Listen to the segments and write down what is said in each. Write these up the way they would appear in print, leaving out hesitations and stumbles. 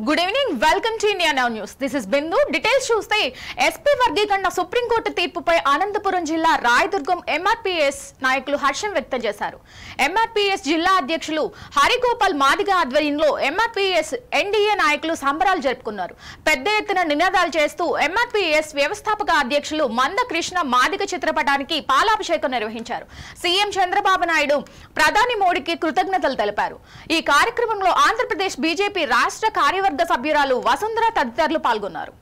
Good evening, welcome to India now news. This is Bindu. Details చూస్తే SP వర్గీకరణ supreme court తీర్పుపై Anantapuram జిల్లా Rayadurgam MRPS నాయకులు హర్షం వ్యక్తం చేశారు. ఎంఆర్పీఎస్ జిల్లా అధ్యక్షులు హరిగోపాల్ మాదిగ ఆధ్వర్యంలో ఎంఆర్పీఎస్ ఎన్డీఏ నాయకులు సంబరాలు జరుపుకున్నారు. పెద్ద ఎత్తున నినాదాలు చేస్తూ ఎంఆర్పీఎస్ వ్యవస్థాపక అధ్యక్షులు మందకృష్ణ మాదిగ చిత్రపటానికి పాలాభిషేకం నిర్వహించారు. సీఎం చంద్రబాబు నాయుడు ప్రధాని మోడీకి కృతజ్ఞతలు తెలిపారు. ఈ కార్యక్రమంలో ఆంధ్రప్రదేశ్ బీజేపీ రాష్ట్ర కార్యవర్గ సభ్యురాలు వసుంధర తదితరులు పాల్గొన్నారు.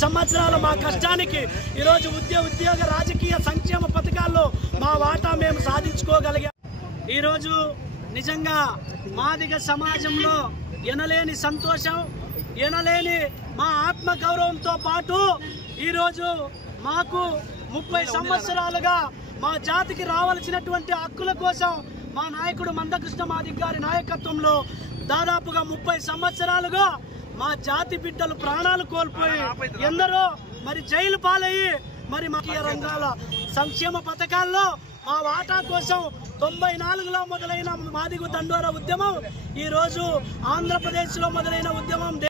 సంవత్సరాల మా కష్టానికి ఈరోజు ఉద్యోగ రాజకీయ సంక్షేమ పథకాల్లో మా వాటా మేము సాధించుకోగలిగాం. ఈరోజు నిజంగా మాదిగ సమాజంలో ఎనలేని సంతోషం, ఎనలేని మా ఆత్మ గౌరవంతో పాటు ఈరోజు మాకు 30 సంవత్సరాలుగా మా జాతికి రావాల్సినటువంటి హక్కుల కోసం మా నాయకుడు మందకృష్ణ మాదిగ గారి నాయకత్వంలో దాదాపుగా 30 సంవత్సరాలుగా మా జాతి బిడ్డలు ప్రాణాలు కోల్పోయి ఎందరో మరి జైలు పాలయ్యి మరి మా రంగాల సంక్షేమ పథకాల్లో మా వాటా కోసం 94లో మొదలైన మాదిగ దండోర ఉద్యమం ఈరోజు ఆంధ్రప్రదేశ్లో మొదలైన ఉద్యమం